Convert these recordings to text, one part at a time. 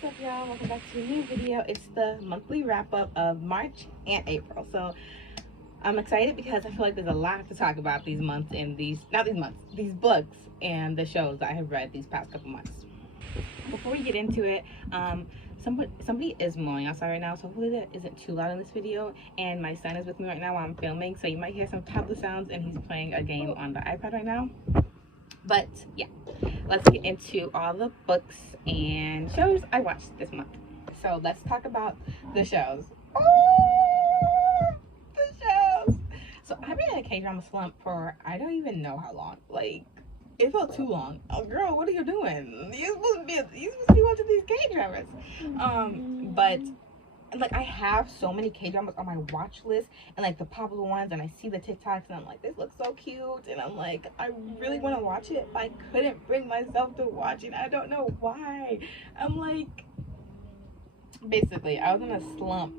What's up, y'all? Welcome back to a new video. It's the monthly wrap-up of March and April. So I'm excited because I feel like there's a lot to talk about these months and these books and the shows that I have read these past couple months. Before we get into it, somebody is mowing outside right now, so hopefully that isn't too loud in this video. And my son is with me right now while I'm filming, so you might hear some tablet sounds, and he's playing a game on the iPad right now. But yeah, let's get into all the books and shows I watched this month. So let's talk about the shows. Oh, the shows. So I've been in a K-drama slump for I don't even know how long. Like, it felt too long. Oh girl, what are you doing? You're supposed to be watching these K-dramas. But like, I have so many K-dramas on my watch list and like the popular ones, and I see the TikToks and I'm like, this looks so cute, and I'm like, I really want to watch it, but I couldn't bring myself to watch it. I don't know why. I'm like, basically I was in a slump,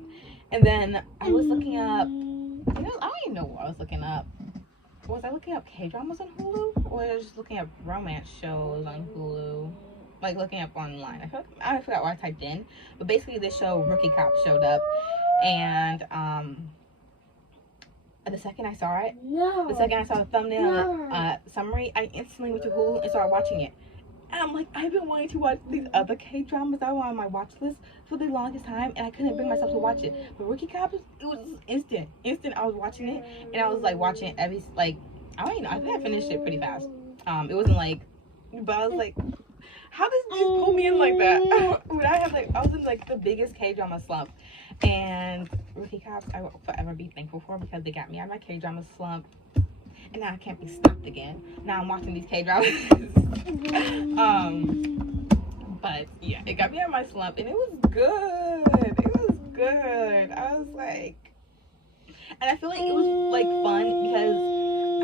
and then I was looking up, I don't even know what I was looking up. Was I looking up K-dramas on Hulu, or was I just looking up romance shows on Hulu? Like, looking up online. I forgot what I typed in, but basically this show, Rookie Cop, showed up, and the second I saw it, the second I saw the thumbnail summary, I instantly went to Hulu and started watching it. And I'm like, I've been wanting to watch these other K-dramas that were on my watch list for the longest time, and I couldn't bring myself to watch it. But Rookie Cop, it was instant. I was watching it, and I was like watching it every, like, I don't even know, I think I finished it pretty fast. It wasn't like, but I was like, how does this pull me in like that? When I was in like the biggest K-drama slump, and Rookie Cops I will forever be thankful for, because they got me out of my K-drama slump, and now I can't be stopped again. Now I'm watching these K-dramas. But yeah, it got me out of my slump, and it was good. It was good. I was like, and I feel like it was like fun because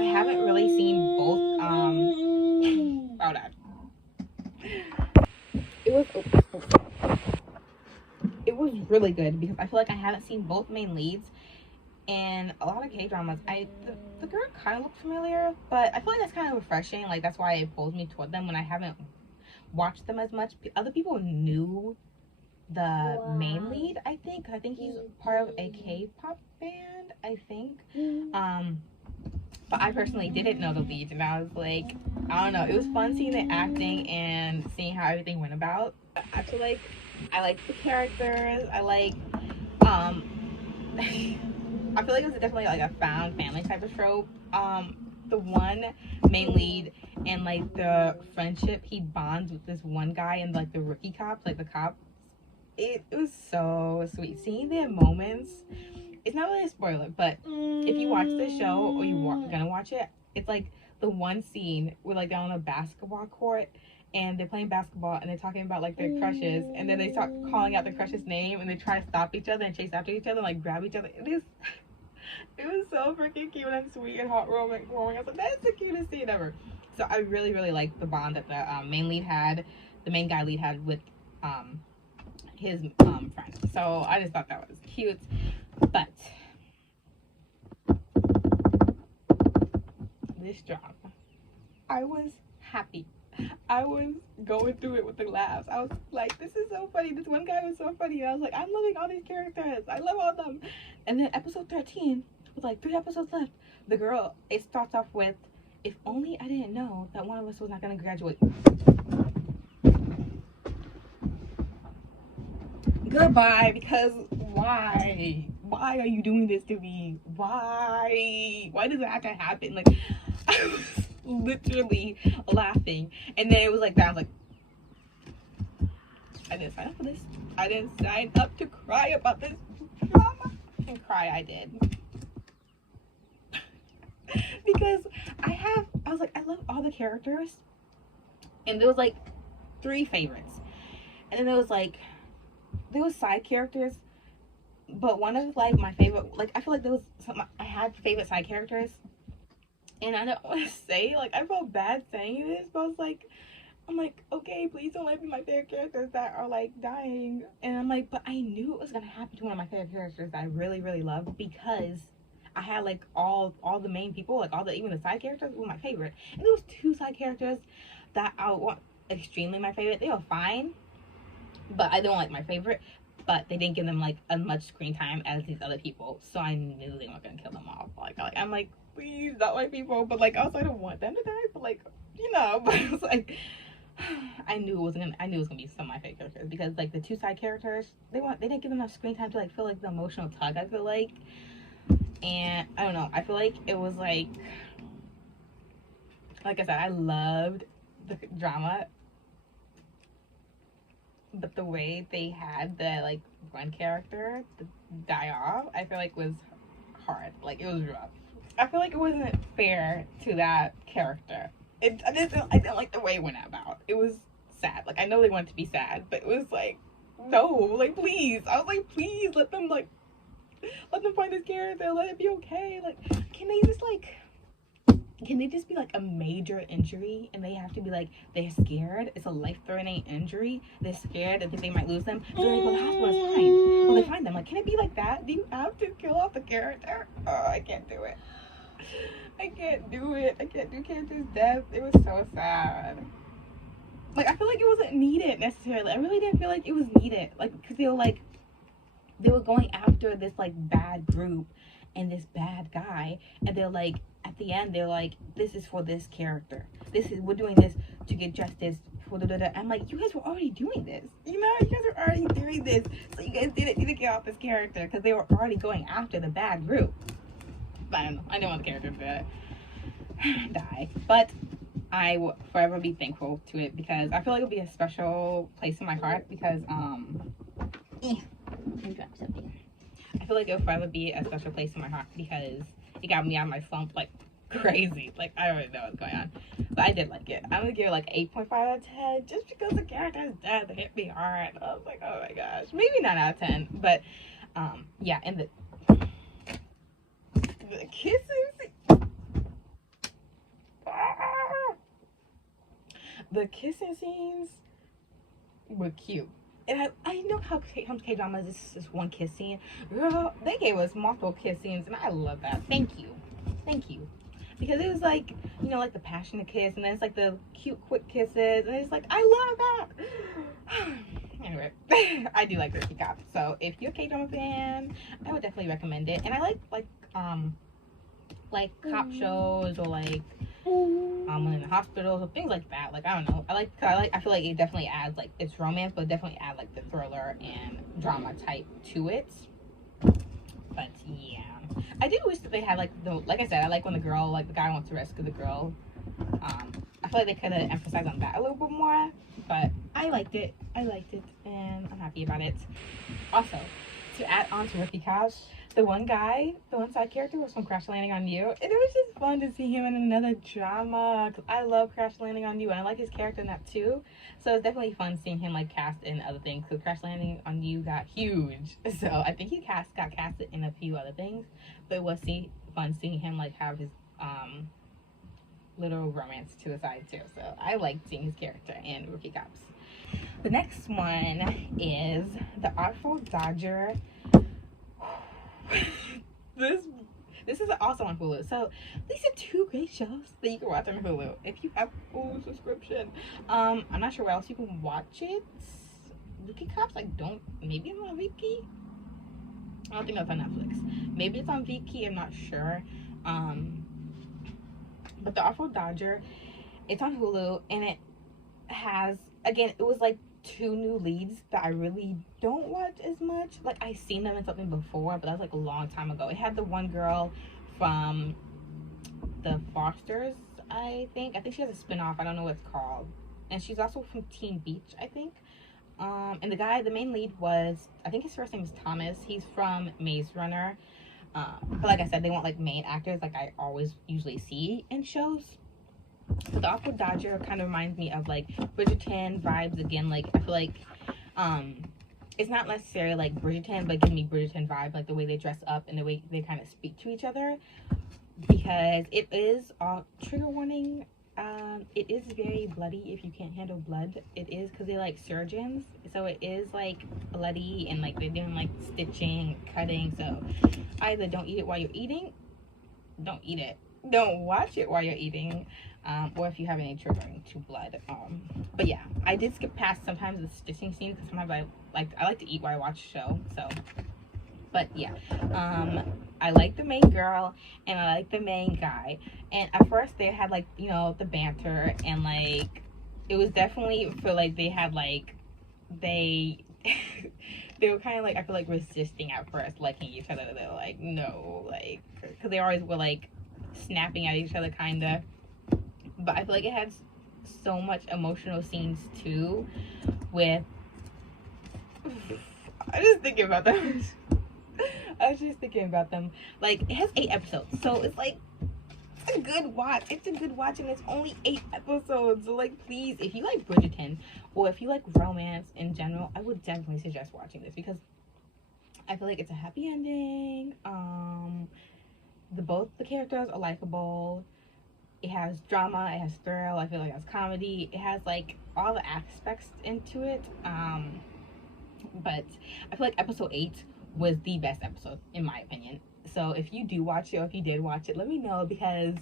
I haven't really seen both. Hold on. It was really good because I feel like I haven't seen both main leads in a lot of K-dramas. The girl kind of looked familiar, but I feel like that's kind of refreshing. Like, that's why it pulls me toward them when I haven't watched them as much. Other people knew the main lead, I think he's part of a K-pop band, I think. But I personally didn't know the leads, and I was like, I don't know, it was fun seeing the acting and seeing how everything went about. I feel like I like the characters. I like I feel like it was definitely like a found family type of trope. The one main lead and like the friendship he bonds with this one guy and like the rookie cops, like the cops, it was so sweet seeing their moments. It's not really a spoiler, but if you watch the show or you're gonna watch it, it's like the one scene where like they're on a basketball court and they're playing basketball and they're talking about like their crushes, and then they start calling out the crush's name and they try to stop each other and chase after each other and like grab each other. It was so freaking cute and sweet and heartwarming. I was like, that's the cutest scene ever. So I really, really liked the bond that the main guy lead had with his friend. So I just thought that was cute. But this drama, I was happy. I was going through it with the laughs. I was like, this is so funny. This one guy was so funny. And I was like, I'm loving all these characters. I love all of them. And then episode 13, with like 3 episodes left, the girl, it starts off with, if only I didn't know that one of us was not going to graduate. Goodbye, because why? Why are you doing this to me? Why? Why does it have to happen? Like, I was literally laughing, and then it was like that. I was like, I didn't sign up for this. I didn't sign up to cry about this drama. And cry I did. Because I was like, I love all the characters, and there was like 3 favorites, and then there was side characters, but one of like my favorite, like, I feel like there was I had favorite side characters, and I don't want to say, like, I felt bad saying this, but I'm like, okay, please don't let me my favorite characters that are like dying. And I'm like, but I knew it was gonna happen to one of my favorite characters that I really, really love, because I had like all the main people, like even the side characters were my favorite, and there was 2 side characters that I want extremely my favorite. They were fine, but I don't like my favorite. But they didn't give them like as much screen time as these other people, so I knew they weren't gonna kill them off. Like I'm like, please, not my people. But like also I don't want them to die. But like, you know, but it's like I knew it was gonna be some of my favorite characters, because like the two side characters, they didn't give enough screen time to like feel like the emotional tug, I feel like. And I don't know, I feel like it was like I said, I loved the drama, but the way they had the like one character to die off, I feel like was hard. Like it was rough. I feel like it wasn't fair to that character. I didn't like the way it went about. It was sad. Like I know they wanted to be sad, but it was like, no, like please. I was like, please let them find this character. Let it be okay. Like, can they just be like a major injury and they have to be like, they're scared, it's a life-threatening injury, they're scared that they might lose them, so they go to the hospital, it's fine. Well, they find them. Like, can it be like that? Do you have to kill off the character? Oh, I can't do it. I can't do it. I can't do characters' death. It was so sad. Like, I feel like it wasn't needed necessarily. I really didn't feel like it was needed. Like, because they were going after this like bad group and this bad guy, and they're like, at the end they're like, this is for this character, we're doing this to get justice for the. I'm like, you guys were already doing this, you know, you guys were already doing this, so you guys didn't need to get off this character because they were already going after the bad group. But I don't know, I didn't want the character to die, but I will forever be thankful to it, because I feel like it'll be a special place in my heart, because I dropped something. I feel like it'll forever be a special place in my heart, because it got me out of my slump like crazy. Like, I don't really know what's going on, but I did like it. I'm gonna give it like 8.5 out of 10, just because the character's death hit me hard. I was like, oh my gosh, maybe 9 out of 10, but yeah. And the kissing scenes were cute. And I know how K-drama is just one kiss scene. Girl, they gave us multiple kiss scenes, and I love that. Thank you. Because it was like, you know, like the passionate kiss, and then it's like the cute quick kisses, and it's like, I love that. Anyway, I do like Risky Cop. So if you're a K-drama fan, I would definitely recommend it. And I like cop shows, or like when in the hospitals, or things like that. Like, I don't know, I feel like it definitely adds, like, it's romance, but definitely add like the thriller and drama type to it. But yeah, I did wish that they had like I said, I like when the guy wants to rescue the girl. I feel like they could have emphasized on that a little bit more, but I liked it, and I'm happy about it. Also, to add on to Rookie Cops, the one side character was from Crash Landing on You, and it was just fun to see him in another drama, because I love Crash Landing on You, and I like his character in that too. So it's definitely fun seeing him like cast in other things, because Crash Landing on You got huge, so I think he got casted in a few other things, but it was fun seeing him like have his little romance to the side too. So I liked seeing his character in Rookie Cops. The next one is The Artful Dodger. This is also on Hulu. So these are two great shows that you can watch on Hulu if you have a Hulu subscription. I'm not sure where else you can watch it. Rookie Cops, maybe it's on Viki. I don't think that's on Netflix. Maybe it's on Viki, I'm not sure. But The Artful Dodger, it's on Hulu, and it has, again, it was like 2 new leads that I really don't watch as much. Like, I've seen them in something before, but that was like a long time ago. It had the one girl from The Fosters, I think she has a spin-off, I don't know what it's called, and she's also from Teen Beach, I think. And the main lead was, I think his first name is Thomas. He's from Maze Runner. But like I said, they want like main actors, like I always usually see in shows. So The Awkward Dodger kind of reminds me of like Bridgerton vibes again. Like, I feel like it's not necessarily like Bridgerton, but giving me Bridgerton vibe, like the way they dress up and the way they kind of speak to each other. Because it is trigger warning. It is very bloody if you can't handle blood. It is, because they're like surgeons, so it is like bloody, and like they're doing like stitching, cutting. So either don't eat it while you're eating, don't eat it. don't watch it while you're eating, or if you have any triggering to blood. But yeah, I did skip past sometimes the stitching scene because sometimes I like to eat while I watch a show. So, but yeah, I like the main girl and I like the main guy. And at first they had like, you know, the banter, and like it was definitely for like they had like they they were kind of like, I feel like, resisting at first liking each other. They're like, no, like, because they always were like snapping at each other kind of. But I feel like it had so much emotional scenes too with I was just thinking about them. I was just thinking about them. Like, it has 8 episodes, so it's like it's a good watch. It's a good watch, and it's only 8 episodes. So like, please, if you like Bridgerton or if you like romance in general, I would definitely suggest watching this because I feel like it's a happy ending. Both the characters are likable. It has drama, it has thrill, I feel like it has comedy, it has like all the aspects into it. But I feel like episode 8 was the best episode in my opinion. So if you do watch it, or if you did watch it, let me know, because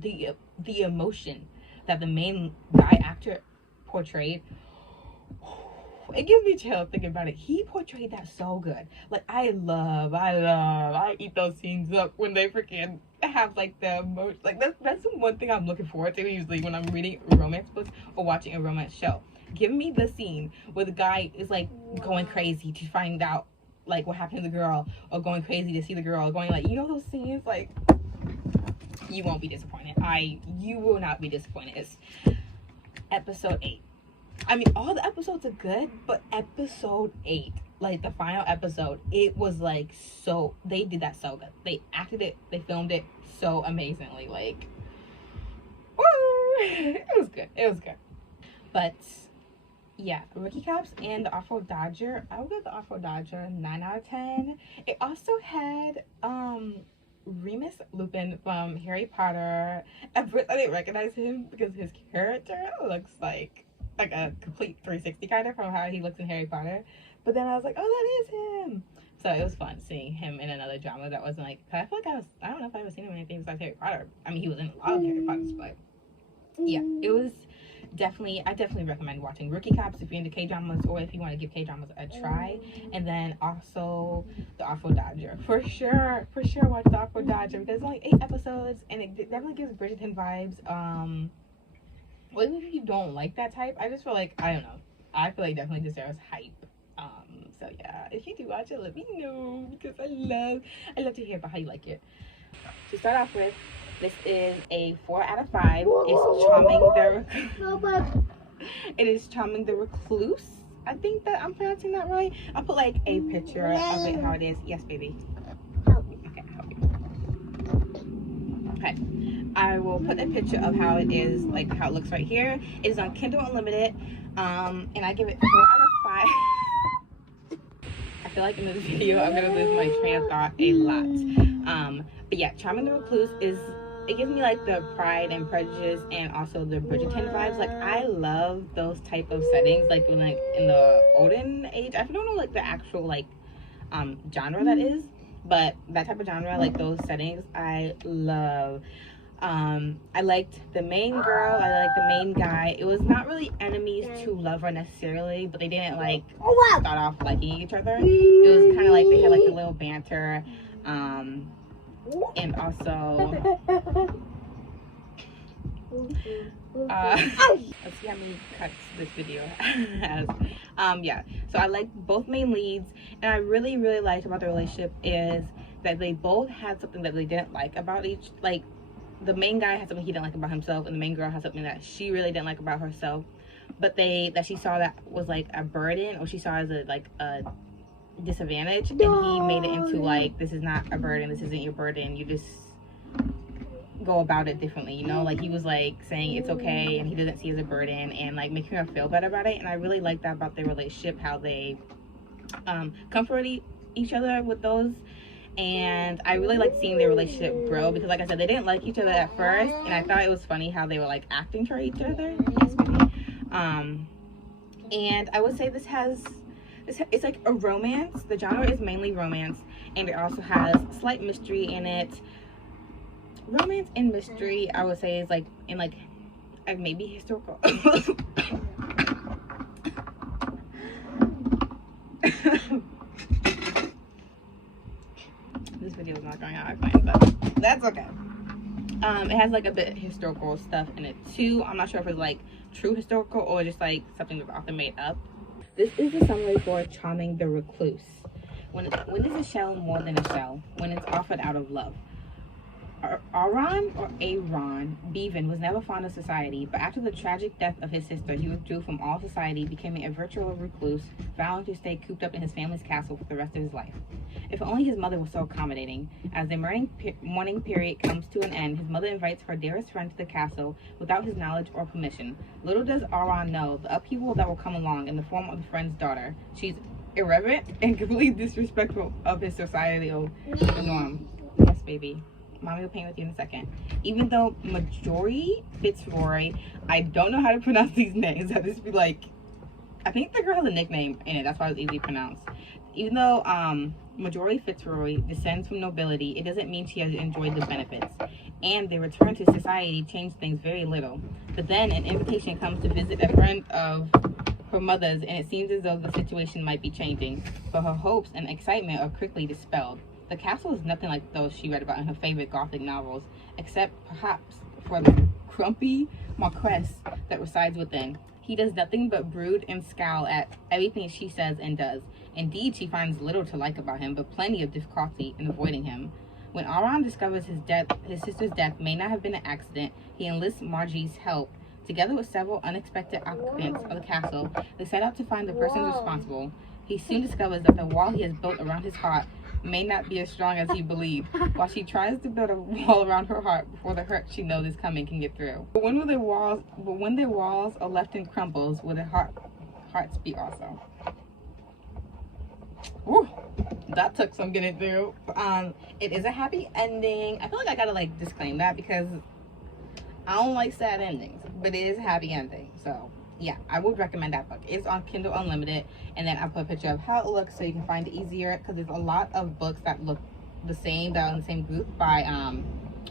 the emotion that the main guy actor portrayed, it gives me chills thinking about it. He portrayed that so good. Like, I eat those scenes up when they freaking have like the emotion. Like, that's the one thing I'm looking forward to usually when I'm reading romance books or watching a romance show. Give me the scene where the guy is like going crazy to find out like what happened to the girl, or going crazy to see the girl, or going like, you know, those scenes, like, you won't be disappointed. You will not be disappointed. It's episode 8. I mean, all the episodes are good, but episode 8, like the final episode, it was like so, they did that so good. They acted it, they filmed it so amazingly. Like, woo! It was good. It was good. But yeah, Rookie Cops and the Afro Dodger, I would give the Afro Dodger 9 out of 10. It also had Remus Lupin from Harry Potter. At first I didn't recognize him because his character looks like a complete 360 kind of from how he looks in Harry Potter. But then I was like, oh, that is him. So it was fun seeing him in another drama that wasn't like, I feel like I don't know if I've ever seen him in anything besides Harry Potter. I mean, he was in a lot of Harry Potters, but yeah, it was I definitely recommend watching Rookie Cops if you're into K-dramas, or if you want to give K-dramas a try. And then also the Afro Dodger. For sure watch the Afro Dodger, because it's only 8 episodes and it definitely gives Bridgerton vibes. Well, even if you don't like that type, I just feel like, I don't know, I feel like definitely deserves hype. So yeah, if you do watch it, let me know, because I love to hear about how you like it. To start off with, this is a 4 out of 5. It is Charming the Recluse. I think that I'm pronouncing that right. I'll put like a picture of it, how it is. Yes, baby. Okay, I'll help you. Okay. I will put a picture of how it is, like how it looks right here. It is on Kindle Unlimited. And I give it 4 out of 5. I feel like in this video I'm gonna lose my train of thought a lot. But yeah, Charming the Recluse it gives me like the Pride and Prejudice and also the Bridgerton vibes. Like, I love those type of settings, like when like in the olden age. I don't know like the actual like genre that is, but that type of genre, like those settings, I love. I liked the main girl, I liked the main guy. It was not really enemies to lover necessarily, but they didn't like start off liking each other. It was kind of like they had like a little banter, and also let's see how many cuts this video has. Yeah, so I like both main leads, and I really liked about the relationship is that they both had something that they didn't like about each, like the main guy had something he didn't like about himself, and the main girl had something that she really didn't like about herself, but that she saw that was like a burden, or she saw as a disadvantage, and he made it into like, this is not a burden, this isn't your burden, you just go about it differently, you know? Like, he was like saying it's okay, and he doesn't see it as a burden, and like making her feel better about it. And I really like that about their relationship, how they comfort each other with those. And I really like seeing their relationship grow, because like I said, they didn't like each other at first, and I thought it was funny how they were like acting for each other. Yes, baby. And I would say it's like a romance. The genre is mainly romance, and it also has slight mystery in it. Romance and mystery, I would say, is like in like maybe historical. This video is not going out, I find, but that's okay. It has like a bit historical stuff in it too. I'm not sure if it's like true historical or just like something the author made up. This is the summary for Charming the Recluse. When is a shell more than a shell? When it's offered out of love. Aaron Bevan was never fond of society, but after the tragic death of his sister, he withdrew from all society, becoming a virtual recluse, vowing to stay cooped up in his family's castle for the rest of his life. If only his mother was so accommodating. As the mourning period comes to an end, his mother invites her dearest friend to the castle without his knowledge or permission. Little does Aaron know the upheaval that will come along in the form of the friend's daughter. She's irreverent and completely disrespectful of his societal norm. Yes, baby. Mommy will paint with you in a second. Even though Marjorie Fitzroy, I don't know how to pronounce these names. I just be like, I think the girl has a nickname in it. That's why it was easy to pronounce. Even though Marjorie Fitzroy descends from nobility, it doesn't mean she has enjoyed the benefits. And their return to society changed things very little. But then an invitation comes to visit a friend of her mother's, and it seems as though the situation might be changing. But her hopes and excitement are quickly dispelled. The castle is nothing like those she read about in her favorite Gothic novels, except perhaps for the grumpy Marquess that resides within. He does nothing but brood and scowl at everything she says and does. Indeed, she finds little to like about him, but plenty of difficulty in avoiding him. When Aaron discovers his sister's death may not have been an accident, he enlists Margie's help. Together with several unexpected occupants of the castle, they set out to find the person responsible. He soon discovers that the wall he has built around his heart may not be as strong as he believed, while she tries to build a wall around her heart before the hurt she knows is coming can get through. But when their walls are left in crumbles, will their hearts be also? Woo, that took some getting through. It is a happy ending. I feel like I gotta like disclaim that because I don't like sad endings, but it is a happy ending. So yeah, I would recommend that book. It's on Kindle Unlimited, and then I put a picture of how it looks so you can find it easier, because there's a lot of books that look the same, that are in the same group by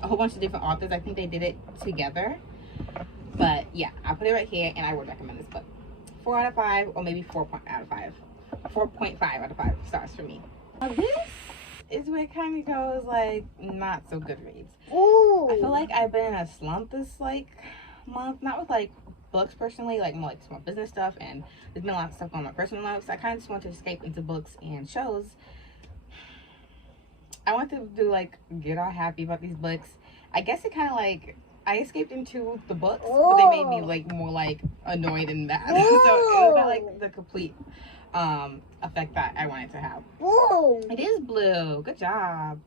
a whole bunch of different authors. I think they did it together, but yeah, I'll put it right here, and I would recommend this book. 4 out of 5, or maybe 4 out of 5. 4.5 out of 5 stars for me. Now this is where it kind of goes like not so good reads. Ooh. I feel like I've been in a slump this like month, not with like books personally, like more like small business stuff, and there's been a lot of stuff on my personal life, so I kind of just want to escape into books and shows. I want to do like get all happy about these books. I guess it kind of like I escaped into the books, but they made me like more like annoyed and mad. So it was not like the complete effect that I wanted to have. It is blue. Good job.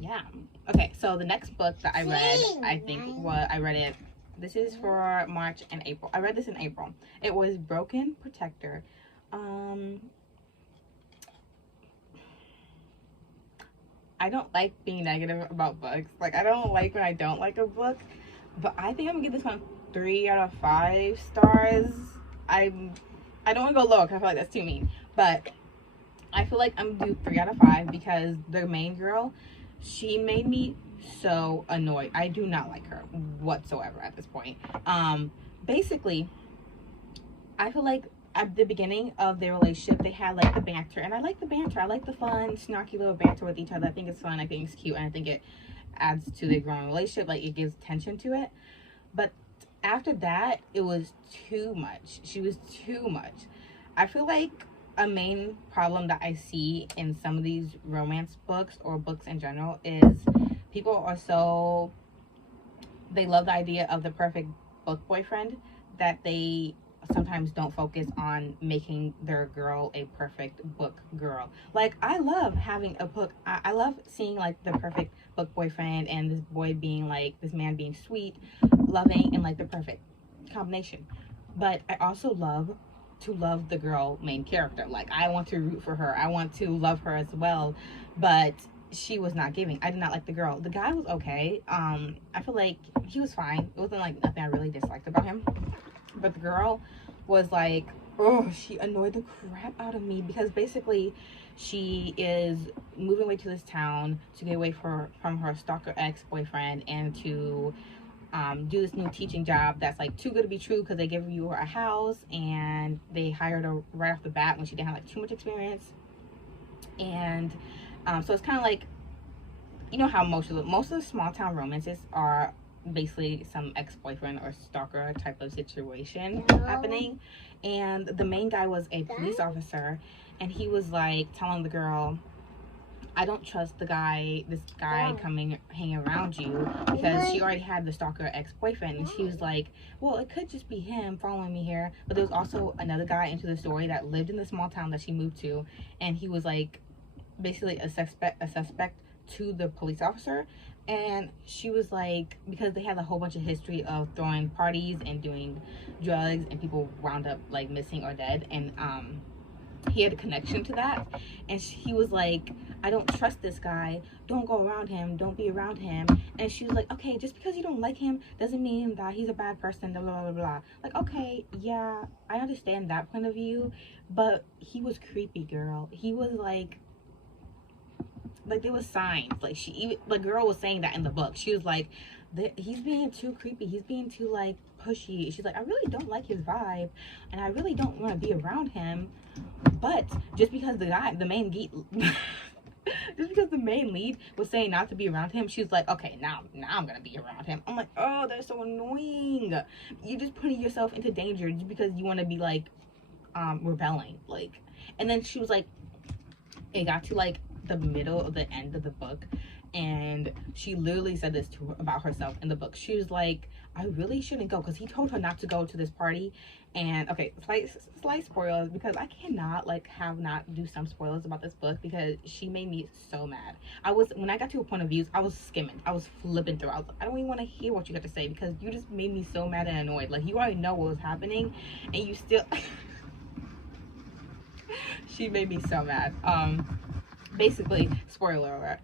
Yeah. Okay, so the next book that I read, I think I read it. This is for March and April. I read this in April. It was Broken Protector. I don't like being negative about books. Like, I don't like when I don't like a book. But I think I'm gonna give this one 3 out of 5 stars. I don't want to go low because I feel like that's too mean. But I feel like I'm gonna do 3 out of 5 because the main girl, she made me so annoyed. I do not like her whatsoever at this point. Basically, I feel like at the beginning of their relationship, they had like the banter, and I like the banter. I like the fun, snarky little banter with each other. I think it's fun. I think it's cute, and I think it adds to their growing relationship. Like, it gives tension to it. But after that, it was too much. She was too much. I feel like a main problem that I see in some of these romance books or books in general is people are so, they love the idea of the perfect book boyfriend that they sometimes don't focus on making their girl a perfect book girl. Like, I love having a book, I love seeing like the perfect book boyfriend and this boy being like, this man being sweet, loving, and like the perfect combination. But I also love to love the girl main character. Like, I want to root for her, I want to love her as well, but she was not giving. I did not like the girl. The guy was okay. I feel like he was fine. It wasn't like nothing I really disliked about him, but the girl was like oh, she annoyed the crap out of me because basically she is moving away to this town to get away from her stalker ex-boyfriend and to do this new teaching job that's like too good to be true because they give you a house and they hired her right off the bat when she didn't have like too much experience. And so it's kind of like, you know how most of the small town romances are basically some ex-boyfriend or stalker type of situation happening. And the main guy was a police officer, and he was like telling the girl, I don't trust this guy coming hanging around you because she already had the stalker ex-boyfriend. And she was like, well, it could just be him following me here, but there was also another guy into the story that lived in the small town that she moved to, and he was like basically a suspect to the police officer. And she was like, because they had a whole bunch of history of throwing parties and doing drugs and people wound up like missing or dead, and he had a connection to that. And he was like, I don't trust this guy, don't go around him, don't be around him. And she was like, okay, just because you don't like him doesn't mean that he's a bad person, blah blah blah blah. Like, okay, yeah, I understand that point of view, but he was creepy, girl. He was like there was signs, like the girl was saying that in the book. She was like, he's being too creepy, he's being too like pushy. She's like, I really don't like his vibe and I really don't want to be around him. But just because the main lead was saying not to be around him, she was like, okay, now I'm gonna be around him. I'm like, oh, that's so annoying. You're just putting yourself into danger just because you want to be like rebelling. Like, and then she was like, it got to like the middle of the end of the book, and she literally said this to her about herself in the book. She was like, I really shouldn't go because he told her not to go to this party. And okay, slight spoilers, because I cannot like not do some spoilers about this book because she made me so mad. When I got to a point of views, I was skimming, I was flipping through. I was like, I don't even want to hear what you got to say because you just made me so mad and annoyed. Like, you already know what was happening and you still she made me so mad. Basically, spoiler alert,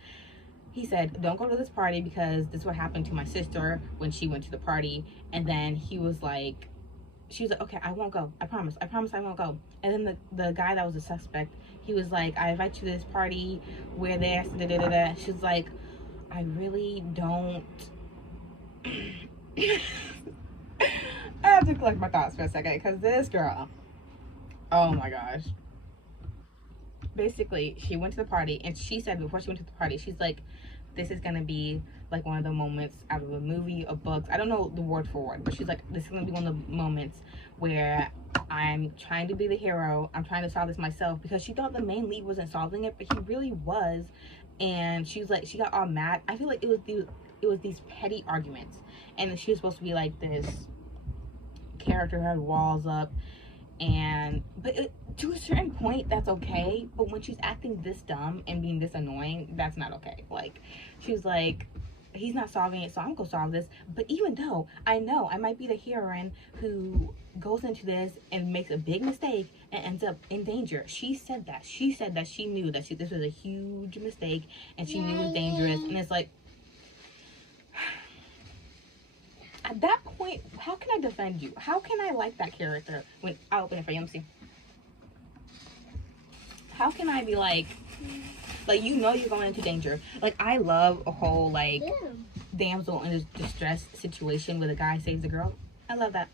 he said, don't go to this party because this is what happened to my sister when she went to the party. And then she was like, okay, I won't go, I promise I won't go. And then the guy that was a suspect, he was like, I invite you to this party where there's da da da da. She's like, I really don't I have to collect my thoughts for a second because this girl, oh my gosh. Basically, she went to the party and she said before she went to the party, she's like, this is gonna be like one of the moments out of a movie or books, I don't know the word for word, but she's like, this is gonna be one of the moments where I'm trying to be the hero, I'm trying to solve this myself, because she thought the main lead wasn't solving it, but he really was. And she was like, she got all mad. I feel like it was these petty arguments, and she was supposed to be like this character who had walls up, to a certain point that's okay, but when she's acting this dumb and being this annoying, that's not okay. Like, she was like, he's not solving it, so I'm gonna solve this. But even though I know I might be the heroine who goes into this and makes a big mistake and ends up in danger, she said that she knew that this was a huge mistake and she knew it was dangerous. And it's like, at that point, how can I defend you? How can I like that character when I'll open it for you? Let me see. How can I be like, you know you're going into danger. Like, I love a whole like damsel in a distress situation where the guy saves the girl. I love that.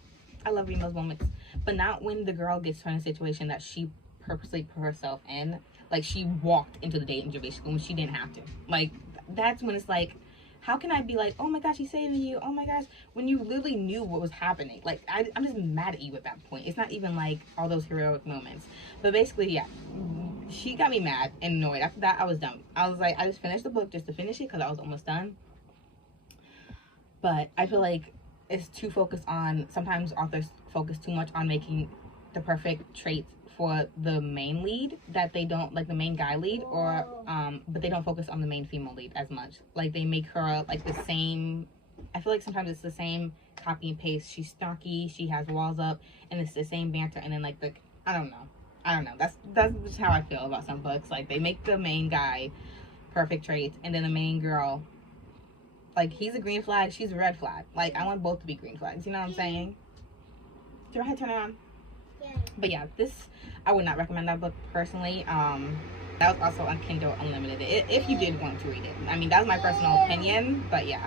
I love reading those moments, but not when the girl gets put in a situation that she purposely put herself in. Like, she walked into the danger basically when she didn't have to. Like, that's when it's like, how can I be like, oh my gosh, he's saving you, oh my gosh, when you literally knew what was happening? Like, I'm just mad at you at that point. It's not even like all those heroic moments. But basically, yeah, she got me mad and annoyed. After that, I was done. I was like, I just finished the book just to finish it because I was almost done. But I feel like it's too focused on, sometimes authors focus too much on making the perfect traits for the main lead, that they don't, like the main guy lead, or but they don't focus on the main female lead as much. Like, they make her like the same, I feel like sometimes it's the same copy and paste. She's snarky, she has walls up, and it's the same banter, and then like I don't know, that's just how I feel about some books. Like, they make the main guy perfect traits, and then the main girl, like, he's a green flag, she's a red flag. Like, I want both to be green flags, you know what I'm saying? Go ahead, turn it on. But yeah, this, I would not recommend that book personally. That was also on Kindle Unlimited, if you did want to read it. I mean, that was my personal opinion, but yeah.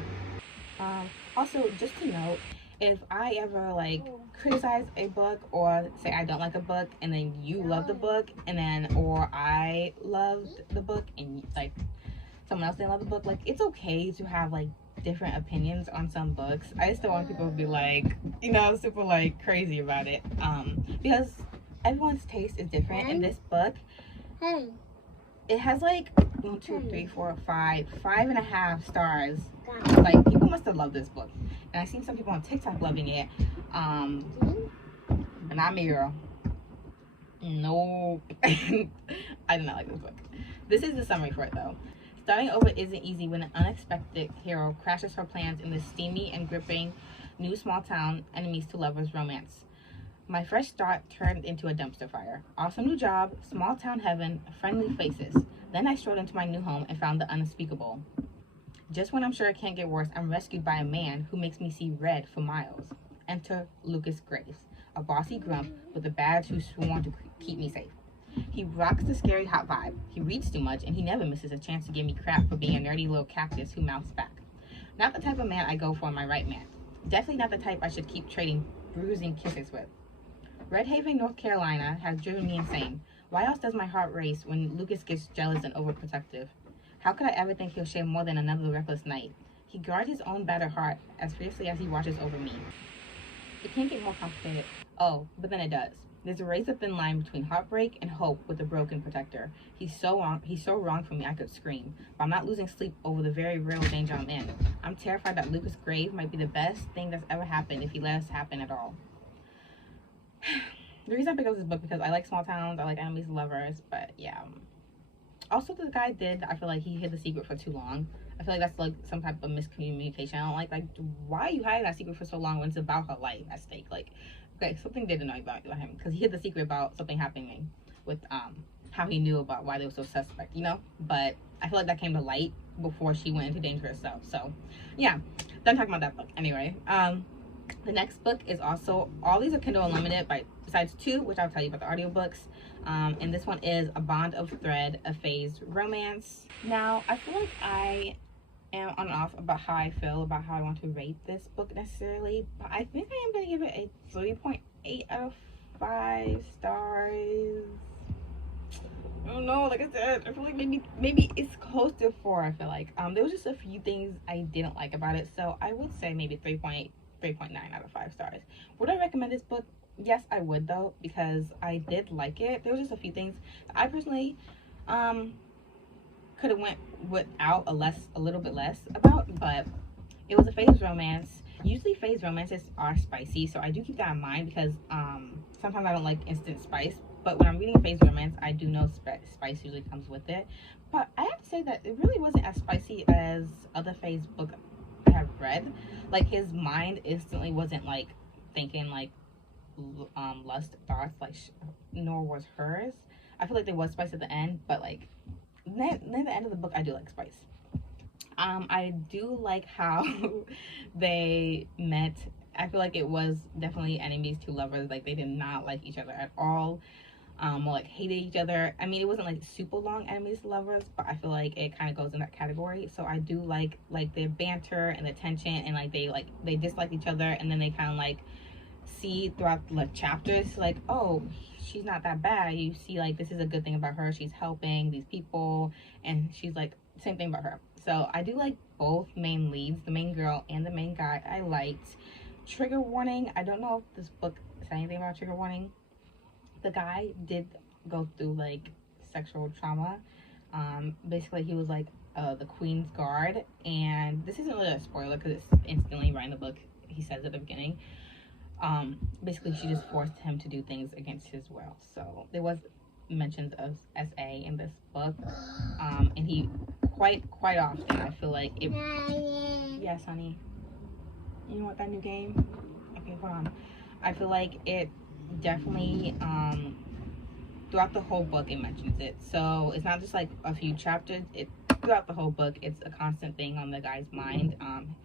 Also, just to note, if I ever like criticize a book or say I don't like a book and then you love the book and then, or I loved the book and like someone else didn't love the book, like it's okay to have like different opinions on some books. I just don't want people to be like, you know, super like crazy about it. Because everyone's taste is different. And this book, it has like 1, 2, 3, 4, 5, 5.5 stars. Like people must have loved this book. And I've seen some people on TikTok loving it. But not me, girl. Nope. I did not like this book. This is the summary for it though. Starting over isn't easy when an unexpected hero crashes her plans in this steamy and gripping new small town enemies to lovers romance. My fresh start turned into a dumpster fire. Awesome new job, small town heaven, friendly faces. Then I strolled into my new home and found the unspeakable. Just when I'm sure it can't get worse, I'm rescued by a man who makes me see red for miles. Enter Lucas Graves, a bossy grump with a badge who's sworn to keep me safe. He rocks the scary hot vibe. He reads too much, and he never misses a chance to give me crap for being a nerdy little cactus who mouths back. Not the type of man I go for my right man. Definitely not the type I should keep trading bruising kisses with. Red Haven, North Carolina has driven me insane. Why else does my heart race when Lucas gets jealous and overprotective? How could I ever think he'll share more than another reckless night? He guards his own battered heart as fiercely as he watches over me. It can't get more complicated. Oh, but then it does. There's a razor-thin line between heartbreak and hope with a broken protector. He's so wrong for me I could scream, but I'm not losing sleep over the very real danger I'm in. I'm terrified that Lucas' grave might be the best thing that's ever happened if he let us happen at all. The reason I picked up this book because I like small towns, I like enemies and lovers, but yeah. Also, the guy I feel like he hid the secret for too long. I feel like that's like some type of miscommunication. I don't like why are you hiding that secret for so long when it's about her life at stake? Like, okay, something did annoy about him because he hid the secret about something happening with how he knew about why they were so suspect, you know. But I feel like that came to light before she went into danger herself. So yeah, done talking about that book. Anyway, the next book is also, all these are Kindle Unlimited, besides 2, which I'll tell you about the audiobooks. And this one is A Bond of Thread, a phased romance. Now, I feel like I am on and off about how I feel about how I want to rate this book necessarily, but I think I am going to give it a 3.8 out of 5 stars. I don't know, like I said, I feel like maybe it's close to 4. I feel like there was just a few things I didn't like about it, so I would say maybe 3.9 out of 5 stars. Would I recommend this book? Yes, I would though, because I did like it. There was just a few things that I personally could have went without a little bit less about, but it was a phase romance. Usually phase romances are spicy, so I do keep that in mind because sometimes I don't like instant spice, but when I'm reading a phase romance, I do know spice usually comes with it. But I have to say that it really wasn't as spicy as other phase books I have read. Like, his mind instantly wasn't like thinking like lust thoughts, like nor was hers. I feel like there was spice at the end, but like near the end of the book, I do like spice. I do like how they met. I feel like it was definitely enemies to lovers. Like, they did not like each other at all, or like hated each other. I mean, it wasn't like super long enemies to lovers, but I feel like it kind of goes in that category. So I do like their banter and the tension, and like they dislike each other, and then they kind of like see throughout like chapters like, oh, she's not that bad. You see like this is a good thing about her, she's helping these people, and she's like same thing about her. So I do like both main leads, the main girl and the main guy. I liked. Trigger warning, I don't know if this book said anything about trigger warning. The guy did go through like sexual trauma. Basically he was like the queen's guard, and this isn't really a spoiler because it's instantly right in the book. He says at the beginning. Basically she just forced him to do things against his will. So there was mentions of SA in this book, and he quite often, I feel like it. Yes, honey. You want that new game? Okay, hold on. I feel like it definitely throughout the whole book it mentions it. So it's not just like a few chapters. It throughout the whole book it's a constant thing on the guy's mind.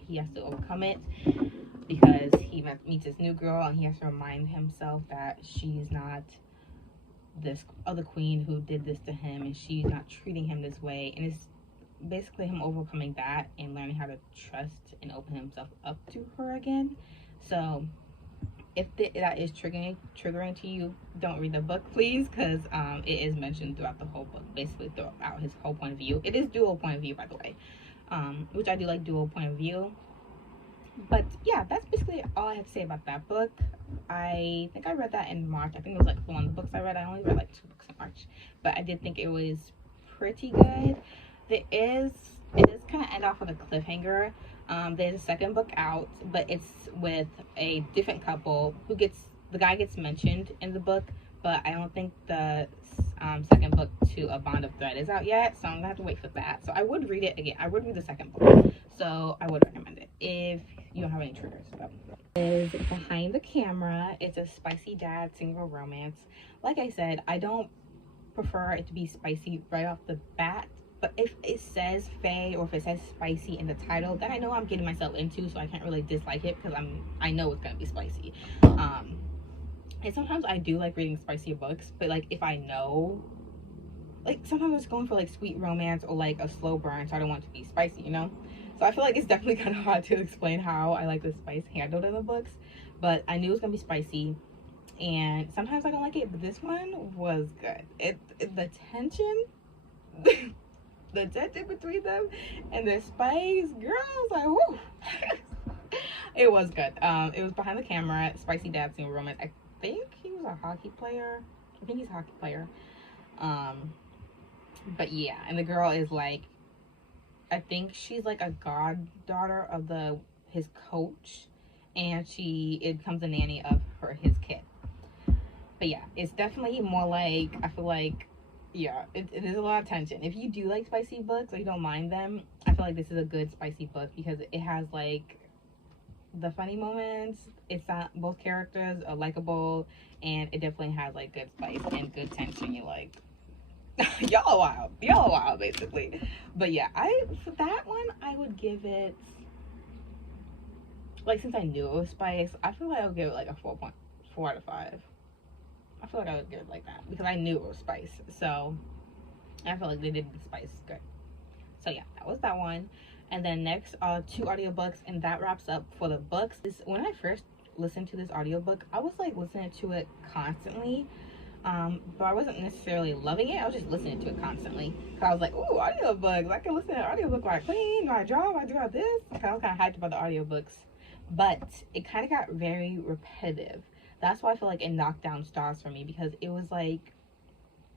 He has to overcome it. because he meets this new girl and he has to remind himself that she's not this other queen who did this to him, and she's not treating him this way. And it's basically him overcoming that and learning how to trust and open himself up to her again. So if that is triggering to you, don't read the book, please, because it is mentioned throughout the whole book, basically throughout his whole point of view. It is dual point of view, by the way, which I do like dual point of view. But yeah, that's basically all I have to say about that book. I think I read that in March. I think it was like one of the books I read. I only read like 2 books in March, but I did think it was pretty good. It does kind of end off with a cliffhanger. There's a second book out, but it's with a different couple the guy gets mentioned in the book, but I don't think the second book to A Bond of Thread is out yet, so I'm gonna have to wait for that. So I would read it again. I would read the second book, so I would recommend it if you don't have any triggers. Is Behind the Camera. It's a spicy dad single romance. Like I said, I don't prefer it to be spicy right off the bat, but if it says fae or if it says spicy in the title, then I know I'm getting myself into, so I can't really dislike it because I know it's gonna be spicy. And sometimes I do like reading spicier books, but like if I know, like sometimes I'm just going for like sweet romance or like a slow burn, so I don't want it to be spicy, you know? So I feel like it's definitely kind of hard to explain how I like the spice handled in the books, but I knew it was gonna be spicy. And sometimes I don't like it, but this one was good. The tension, the tension between them and the spice, girls, like whoo. It was good. It was Behind the Camera, spicy dad single romance. I think he was a hockey player. I think he's a hockey player. But yeah, and the girl is like, I think she's like a goddaughter of his coach, and it becomes a nanny of his kid. But yeah, it's definitely more like, I feel like, yeah, it is a lot of tension. If you do like spicy books or you don't mind them, I feel like this is a good spicy book because it has like the funny moments. It's not, both characters are likable, and it definitely has like good spice and good tension. You like, y'all are wild basically. But yeah, for that one I would give it, like, since I knew it was spice, I feel like I would give it like a 4.4 out of 5. I feel like I would give it like that because I knew it was spice. So I feel like they did the spice good. So yeah, that was that one. And then next are 2 audiobooks, and that wraps up for the books. When I first listened to this audiobook, I was like listening to it constantly, but I wasn't necessarily loving it. I was just listening to it constantly because I was like, ooh, audiobooks, I can listen to an audiobook while I clean, while I draw, while I do all this. I was kind of hyped about the audiobooks, but it kind of got very repetitive. That's why I feel like it knocked down stars for me, because it was like,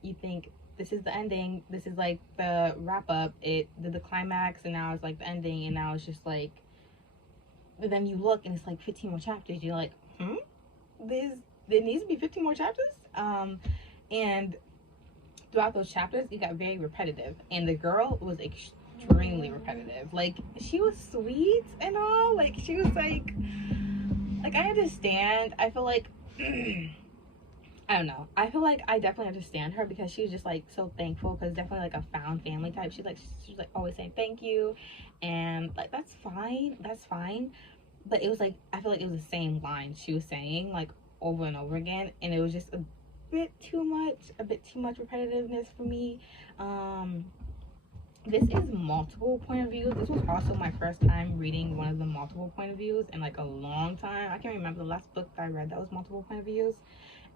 you think this is the ending, this is like the wrap up, it did the climax, and now it's like the ending, and now it's just like, but then you look and it's like 15 more chapters. You're like, there needs to be 15 more chapters. And throughout those chapters, it got very repetitive, and the girl was extremely repetitive. Like, she was sweet and all, like she was like I understand. I feel like I don't know. I feel like I definitely understand her because she was just like so thankful, because definitely like a found family type. She's like always saying thank you, and like that's fine. But it was like, I feel like it was the same line she was saying like over and over again, and it was just a bit too much repetitiveness for me. This is multiple point of views. This was also my first time reading one of the multiple point of views in like a long time. I can't remember the last book that I read that was multiple point of views.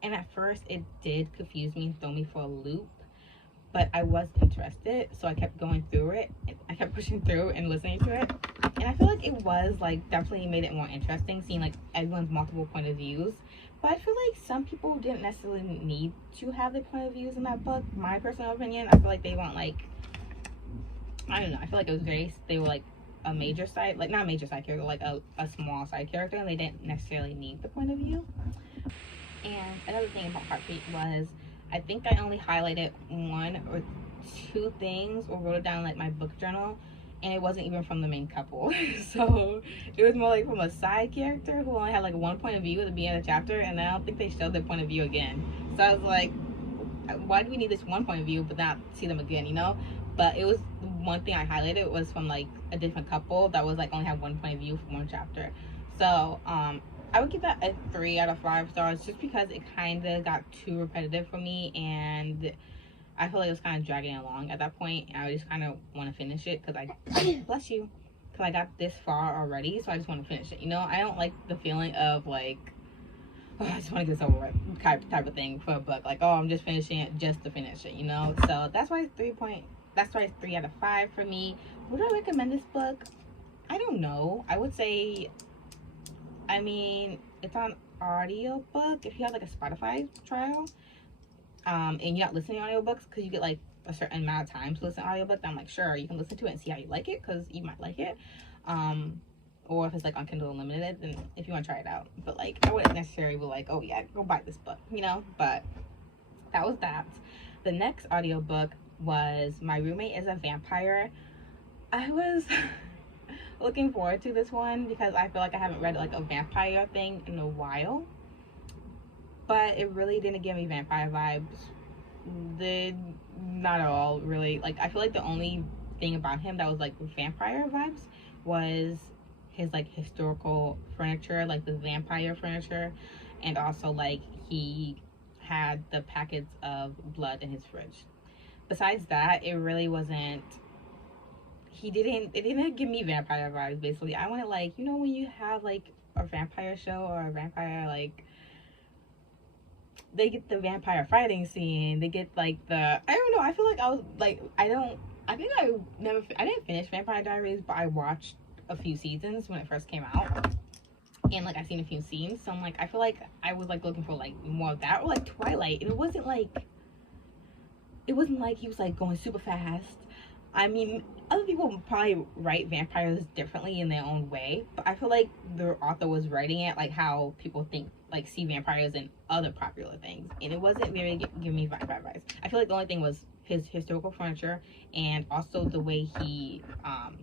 And at first it did confuse me and throw me for a loop, but I was interested, so I kept going through it. I kept pushing through and listening to it, and I feel like it was like definitely made it more interesting seeing like everyone's multiple point of views. But I feel like some people didn't necessarily need to have their point of views in that book. My personal opinion, I feel like they weren't like, I don't know, I feel like it was they were like a major side, like not a major side character, like a small side character, and they didn't necessarily need the point of view. And another thing about Heartbeat was, I think I only highlighted 1 or 2 things or wrote it down like my book journal, and it wasn't even from the main couple. So it was more like from a side character who only had like 1 point of view at the beginning of the chapter, and I don't think they showed their point of view again. So I was like, why do we need this 1 point of view but not see them again, you know? But it was one thing I highlighted was from like a different couple that was like only had 1 point of view for 1 chapter. So I would give that a 3 out of 5 stars just because it kind of got too repetitive for me, and I feel like it was kind of dragging along at that point, and I just kind of want to finish it because I bless you, because I got this far already, so I just want to finish it. You know, I don't like the feeling of like, oh, I just want to get this over with type of thing for a book. Like, oh, I'm just finishing it just to finish it, you know? So that's why it's 3 out of 5 for me. Would I recommend this book? I don't know. I would say, I mean, it's on audiobook. If you have like a Spotify trial, and you're not listening to audiobooks because you get like a certain amount of time to listen to audiobook, then I'm like, sure, you can listen to it and see how you like it, because you might like it. Or if it's like on Kindle Unlimited, then if you want to try it out. But like, I wouldn't necessarily be like, oh yeah, go buy this book, you know? But that was that. The next audiobook was My Roommate is a Vampire. I was looking forward to this one because I feel like I haven't read like a vampire thing in a while. But it really didn't give me vampire vibes. Did not at all, really. Like, I feel like the only thing about him that was like vampire vibes was his like historical furniture, like the vampire furniture, and also like he had the packets of blood in his fridge. Besides that, it really wasn't. It didn't give me vampire vibes. Basically, I wanted, like, you know, when you have like a vampire show or a vampire, like, they get the vampire fighting scene, they get like the, I don't know, I feel like I was like, I didn't finish Vampire Diaries, but I watched a few seasons when it first came out, and like I've seen a few scenes, so I'm like, I feel like I was like looking for like more of that, or like Twilight, and it wasn't like he was like going super fast. I mean, other people probably write vampires differently in their own way, but I feel like the author was writing it like how people think, like, see vampires in other popular things, and it wasn't very giving me vampire vibes. I feel like the only thing was his historical furniture, and also the way he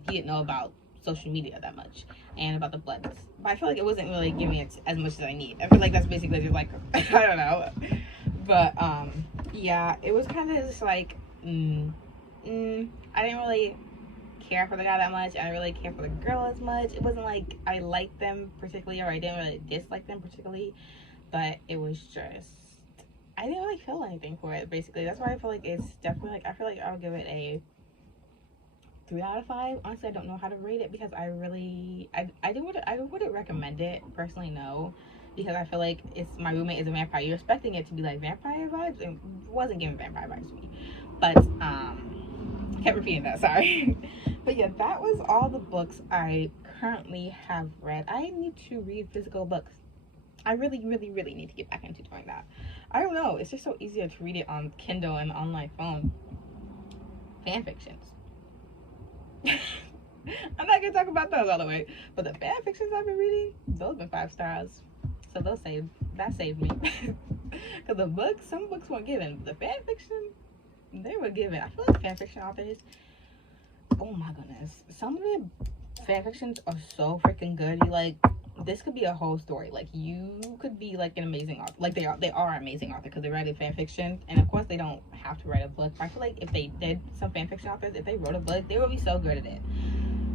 didn't know about social media that much and about the bloods. But I feel like it wasn't really giving it as much as I need. I feel like that's basically just like I don't know, but yeah, it was kind of just like I didn't really care for the guy that much. I didn't really care for the girl as much. It wasn't like I liked them particularly, or I didn't really dislike them particularly, but it was just, I didn't really feel anything for it, basically. That's why I feel like it's definitely like, I feel like I'll give it a 3 out of 5. Honestly, I don't know how to rate it because I wouldn't recommend it personally, no, because I feel like it's My Roommate is a Vampire. You're expecting it to be like vampire vibes, and it wasn't giving vampire vibes to me. But I kept repeating that, sorry. But yeah, that was all the books I currently have read. I need to read physical books. I really need to get back into doing that. I don't know, it's just so easier to read it on Kindle and on my phone. Fan fictions. I'm not gonna talk about those all the way, but the fan fictions I've been reading, those have been 5 stars. So that saved me. Because the books, some books weren't given. The fan fiction, they were given. I feel like fan fiction authors, oh my goodness, some of the fan fictions are so freaking good. You like, this could be a whole story. Like, you could be like an amazing author. Like, they are amazing author because they write a fan fiction, and of course they don't have to write a book. I feel like if they did, some fan fiction authors, if they wrote a book, they would be so good at it.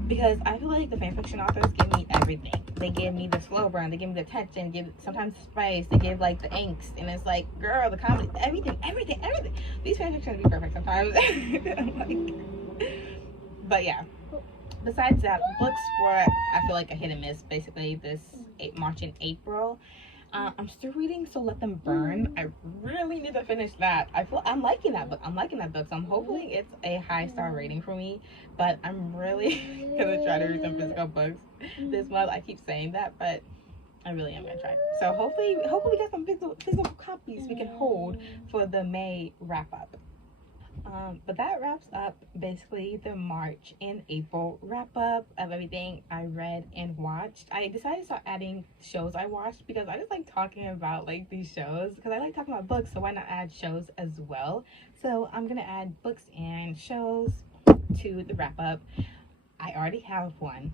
Because I feel like the fan fiction authors give me everything. They give me the slow burn, they give me the tension, give sometimes spice, they give like the angst, and it's like, girl, the comedy, everything. These fan fictions be perfect sometimes. Like, but yeah. Besides that, books were, I feel like, a hit and miss basically this March and April. I'm still reading So Let Them Burn. I really need to finish that. I'm liking that book. So I'm hoping it's a high star rating for me. But I'm really gonna try to read some physical books this month. I keep saying that, but I really am gonna try. So hopefully we get some physical copies we can hold for the May wrap up. But that wraps up basically the March and April wrap up of everything I read and watched. I decided to start adding shows I watched because I just like talking about like these shows, because I like talking about books, so why not add shows as well? So I'm gonna add books and shows to the wrap up. I already have one.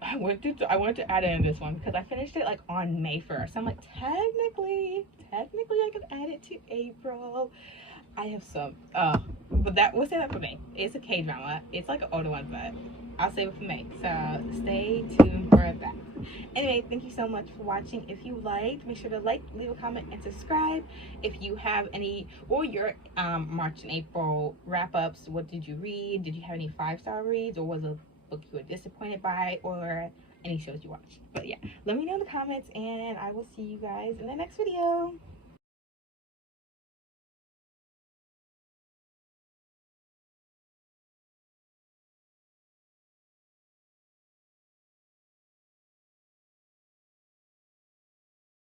I wanted to add in this one because I finished it like on May 1st. I'm like, technically I could add it to April. I have some, but we'll say that for May. It's a K-drama. It's like an older one, but I'll save it for May. So stay tuned for that. Anyway, thank you so much for watching. If you liked, make sure to like, leave a comment, and subscribe. If you have any, or your March and April wrap-ups, what did you read? Did you have any 5-star reads, or was a book you were disappointed by, or any shows you watched? But yeah, let me know in the comments, and I will see you guys in the next video.